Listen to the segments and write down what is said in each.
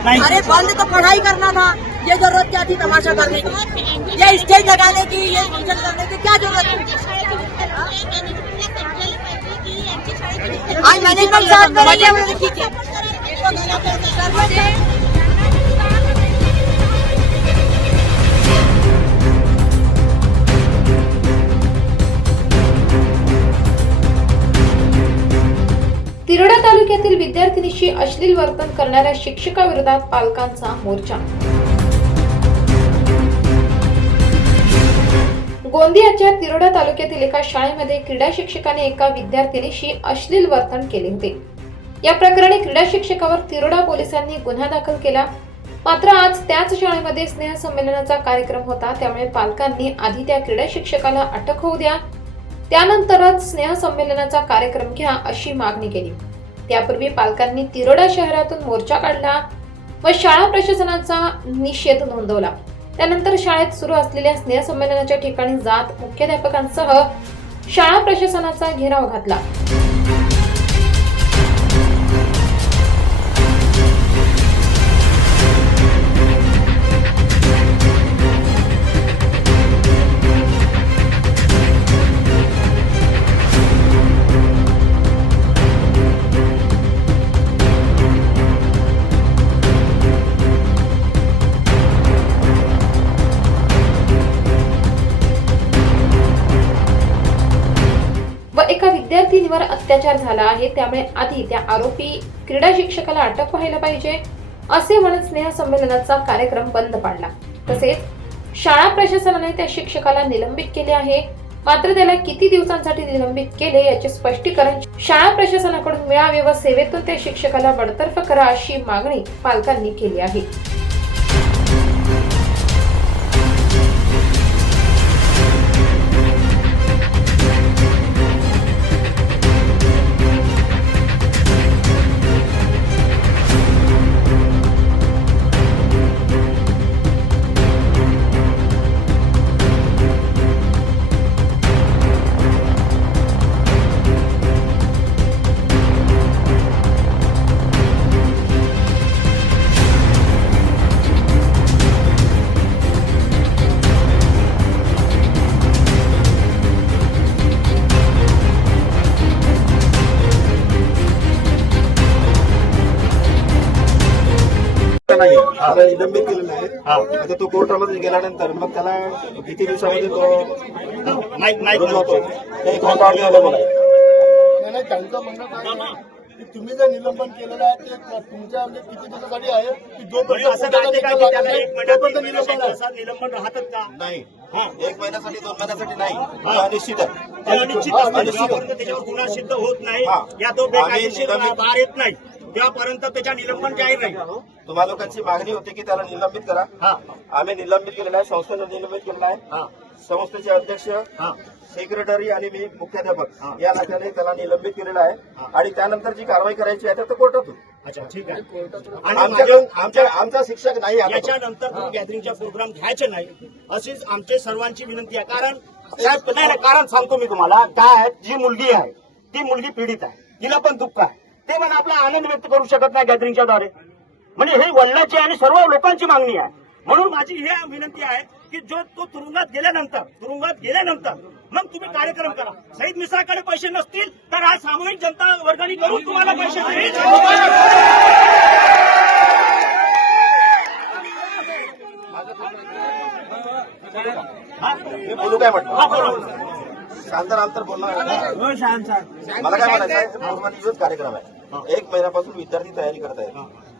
अरे बंद तो पढ़ाई करना था ये ज़रूरत क्या थी तमाशा करने की ये स्टेज लगाने की ये फ़ंक्शन करने की क्या ज़रूरत थी आज मैनेजमेंट साथ में रहिए मुझे ठीक है तिरोडा तालुक्यातील विद्यार्थिनीशी अश्लील वर्तन करणाऱ्या शिक्षकाविरोधात पालकांचा मोर्चा. गोंदियाच्या तिरोडा तालुक्यातील एका शाळेमध्ये क्रीडा शिक्षकाने एका विद्यार्थिनीशी अश्लील वर्तन केले होते. या प्रकरणी क्रीडा शिक्षकावर तिरोडा पोलिसांनी गुन्हा दाखल केला. मात्र आज त्याच शाळेमध्ये स्नेह संमेलनाचा कार्यक्रम होता त्यामुळे पालकांनी आधी त्या क्रीडा शिक्षकाला अटक होऊ द्या त्यानंतरच स्नेहसंमेलनाचा कार्यक्रम घ्या अशी मागणी केली. त्यापूर्वी पालकांनी तिरोडा शहरातून मोर्चा काढला व शाळा प्रशासनाचा निषेध नोंदवला. त्यानंतर शाळेत सुरू असलेल्या स्नेहसंमेलनाच्या ठिकाणी जात मुख्याध्यापकांसह शाळा प्रशासनाचा घेराव घातला. मुलींवर अत्याचार झाला आहे. त्यामुळे आधी त्या आरोपी क्रीडा शिक्षकाला अटक व्हायला पाहिजे असे म्हणत स्नेह संमेलनाचा कार्यक्रम बंद पाडला. तसेच शाळा प्रशासनाने त्या शिक्षकाला निलंबित केले आहे. मात्र त्याला किती दिवसांसाठी निलंबित केले याचे स्पष्टीकरण शाळा प्रशासनाकडून मिळावे व सेवेतून त्या शिक्षकाला बडतर्फ करा अशी मागणी पालकांनी केली आहे. निलंबित केलेलं हा. आहे आता तो कोर्टामध्ये गेल्यानंतर मग त्याला किती दिवसामध्ये तो नाही त्यांचं म्हणणं काय की तुम्ही जे निलंबन केलेलं आहे ते तुमच्या म्हणजे किती दिवसासाठी आहे? की जोपर्यंत निलंबन आहे. निलंबन राहतात का? नाही. हा. एक महिन्यासाठी दोन महिन्यासाठी नाही. हा. निश्चित आहे. त्याला निश्चित हा, असतं. निश्चित जोपर्यंत आहे. त्याच्यावर गुन्हा सिद्ध होत नाही. या तो बेकायदेशीर बाहेर येत नाही. त्यापर्यंत त्याच्या निलंबन जाहीर नाही. तुम्हा लोकांची मागणी होती की त्याला निलंबित करा. हा. आम्ही निलंबित केलेलं आहे संस्थेनं निलंबित केलेलं आहे. हा. संस्थेचे अध्यक्ष हा. सेक्रेटरी आणि मी हा. मुख्याध्यापक या नात्याने त्याला निलंबित केलेलं आहे. हा. आणि त्यानंतर जी कारवाई करायची आहे ते कोर्टातून. अच्छा ठीक आहे. आणि आमच्याकडून माझ्या- आमच्या आमचा शिक्षक नाही आता. तो. याच्यानंतर तुम्ही गॅदरिंगचा प्रोग्राम घ्यायचे नाही अशीच आमचे सर्वांची विनंती आहे. कारण साहेब नाही नाही, कारण सांगतो मी तुम्हाला. काय आहे, जी मुलगी आहे ती मुलगी पीडित आहे. तिला पण दुःख आहे. ते पण आपला आनंद व्यक्त करू शकत नाही गॅदरिंगच्या द्वारे. म्हणजे ही वडिलांची आणि सर्व लोकांची मागणी आहे. म्हणून माझी ही विनंती आहे की जो तो तुरुंगात गेल्यानंतर तुरुंगात गेल्यानंतर मग तुम्ही कार्यक्रम करा. शहीद मिश्राकडे पैसे नसतील तर आज सामूहिक जनता वर्गणी करून तुम्हाला पैसे बोलू काय म्हटलं. शांत राम तर बोलणार हो, मला काय म्हणायचं कार्यक्रम आहे. एक महिन्यापासून विद्यार्थी तयारी करत आहेत.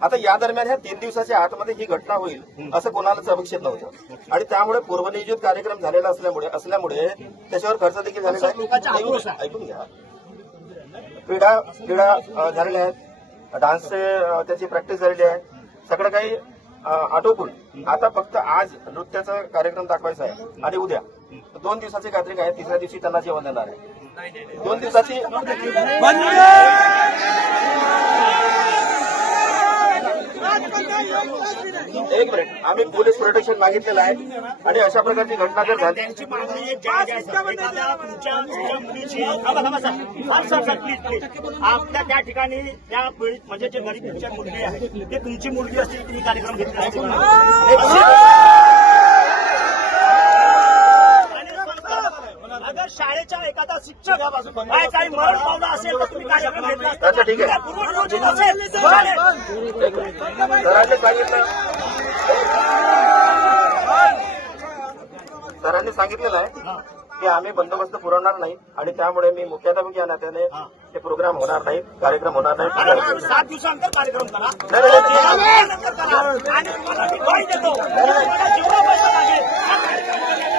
आता या दरम्यान ह्या तीन दिवसाच्या आतमध्ये ही घटना होईल असं कोणालाच अपेक्षित नव्हतं. आणि त्यामुळे पूर्वनियोजित कार्यक्रम झालेला असल्यामुळे असल्यामुळे त्याच्यावर खर्च देखील झालेला आहे. ऐकून- घ्या क्रीडा क्रीडा झालेल्या आहेत. डान्सचे अ, त्याची प्रॅक्टिस झालेली आहे. सगळं काही आटोपून. आता फक्त आज नृत्याचा कार्यक्रम दाखवायचा आहे. आणि उद्या. दोन दिवसाची गॅदरिंग आहे तिसऱ्या दिवशी त्यांना जेवण देणार आहे. दोन दिवसाची एक मिनिट. आम्ही पोलीस प्रोटेक्शन मागितलेलं आहे आणि अशा प्रकारची घटना जर झाली त्यांची मागणी तुमच्या तुमच्या मुलीची थांबा थांबा आपल्या त्या ठिकाणी त्या पीडित म्हणजे जे गरीब तुमच्या मुलगी आहे ते तुमची मुलगी असतील तुम्ही कार्यक्रम घेतला. आणि पण अगर शाळेच्या एखादा शिक्षक काय काही मरण पावला असेल तर तुम्ही कार्यक्रम घेतला. पूर्वनियोजित असेल. सरांनी सांगितलं सरांनी सांगितलेलं आहे की आम्ही बंदोबस्त पुरवणार नाही आणि त्यामुळे मी मुख्याध्यापक या नात्याने हे. प्रोग्राम होणार नाही कार्यक्रम होणार नाही. सात दिवसानंतर कार्यक्रम करा. आणि तुम्हाला मी देतो. जेवढा पैसा लागेल.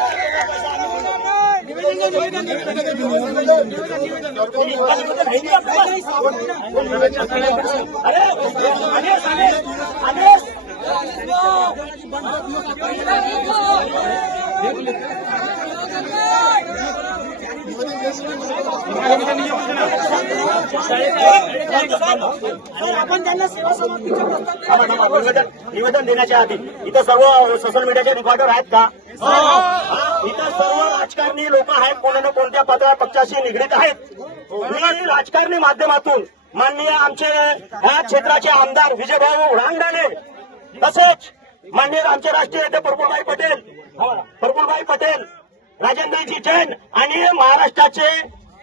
आपण त्यांना सेवा समाप्तीच्या प्रस्ताव थांबा, थांबा. निवेदन निवेदन देण्याच्या आधी इथं सर्व सोशल मीडियाचे रिकॉर्डर आहेत का इथं सर्व राजकारणी लोक आहेत कोणा ना कोणत्या पत्र पक्षाशी निगडीत आहेत. मी राजकारणी माध्यमातून माननीय आमचे या क्षेत्राचे आमदार विजयभाऊ रांगडाणे तसेच माननीय आमचे राष्ट्रीय नेते प्रफुलभाई पटेल प्रफुलभाई पटेल राजेंद्रजी जैन आणि महाराष्ट्राचे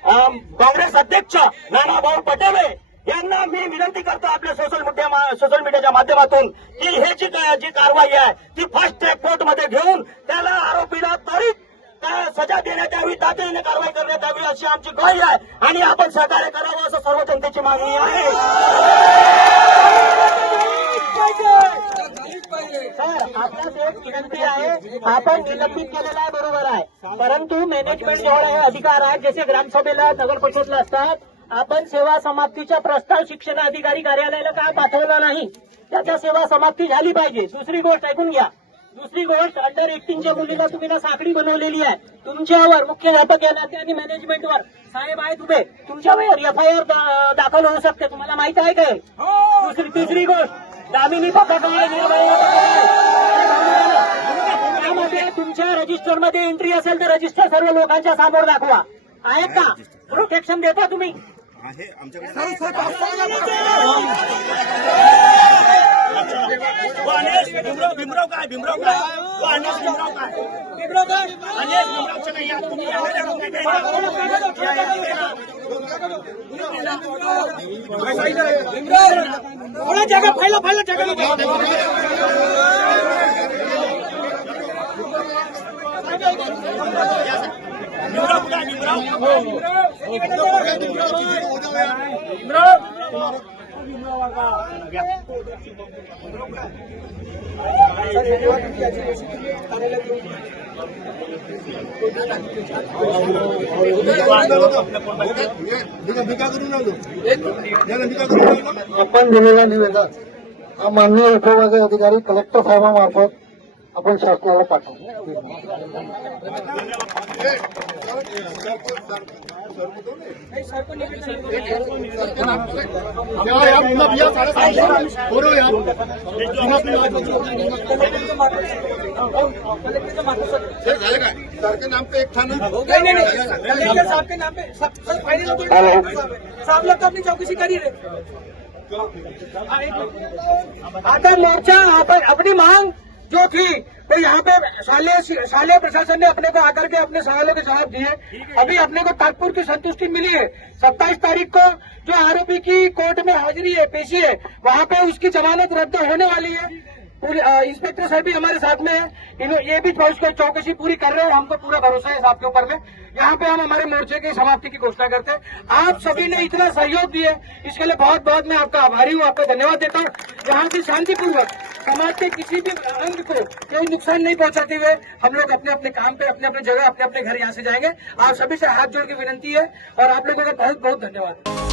काँग्रेस अध्यक्ष नानाभाऊ पटेले यांना मी विनंती करतो आपल्या सोशल मीडिया सोशल मीडियाच्या माध्यमातून की हे जी जी कारवाई आहे ती फास्ट ट्रॅक कोर्टमध्ये घेऊन त्याला आरोपीला त्वरित सजा देण्यात यावी तातडीने कारवाई करण्यात यावी अशी आमची ग्वाही आहे. आणि आपण सहकार्य करावं असं सर्व जनतेची मागणी आहे. आपल्यास एक विनंती आहे. आपण निलंबित केलेला आहे बरोबर आहे. परंतु मॅनेजमेंट जवळ हे अधिकार आहेत. जसे ग्रामसभेला नगर परिषदला असतात. आपण सेवा समाप्तीचा प्रस्ताव शिक्षण अधिकारी कार्यालयाला काय पाठवला नाही? त्याच्या सेवा समाप्ती झाली पाहिजे. दुसरी गोष्ट ऐकून घ्या. दुसरी गोष्ट अंडर एटीनच्या मुलीला तुम्ही ना साखळी बनवलेली आहे. तुमच्यावर मुख्याध्यापक या नाते आणि मॅनेजमेंटवर साहेब आहेत उभे. तुमच्यावर एफआयआर दाखल होऊ शकते. तुम्हाला माहीत आहे काय? दुसरी तिसरी गोष्ट दामिनी. त्यामध्ये तुमच्या रजिस्टरमध्ये एंट्री असेल तर रजिस्टर सर्व लोकांच्या समोर दाखवा. आहेत का? प्रोटेक्शन देता तुम्ही. वो अनेस भीमराव भीमराव काय भीमराव काय वो अनेस भीमराव काय बिघडो का? अनेस भीमरावचं नाही या तुम्ही या वेळेला तुम्ही भेटा. थोड़ा जगह फैला फैला जगह भीमराव कुठे आहे भीमराव आपण दिलेला निवेदन हा माननीय उपविभागीय अधिकारी कलेक्टर साहेबांमार्फत आपण शासनाला पाठवू. साहब के नाम पे साहब लोग तो अपनी चौकसी कर ही रहे आता मोर्चा अपन- अपनी मांग जो थी तो यहाँ पे साले साले प्रशासन ने अपने को आकर के अपने सवालों के जवाब दिए। अभी अपने को ताजपुर की संतुष्टि मिली है। सत्ताईस तारीख को जो आरोपी की कोर्ट में हाजिरी है पेशी है वहाँ पे उसकी जमानत रद्द होने वाली है। इंस्पेक्टर साहब भी हमारे साथ में है। ये भी चौकसी पूरी कर रहे हैं हमको पूरा भरोसा है साहब के ऊपर में। यहाँ पे हम हमारे मोर्चे की समाप्ति की घोषणा करते हैं। आप सभी ने इतना सहयोग दिया इसके लिए बहुत बहुत मैं आपका आभारी हूँ, आपका धन्यवाद देता हूँ। यहाँ की शांतिपूर्वक समाज के किसी भी अंग को कोई नुकसान नहीं पहुंचाते हुए हम लोग अपने अपने काम पे अपने अपने जगह अपने अपने घर यहाँ से जाएँगे। आप सभी से हाथ जोड़ के विनती है और आप लोगों का बहुत बहुत धन्यवाद।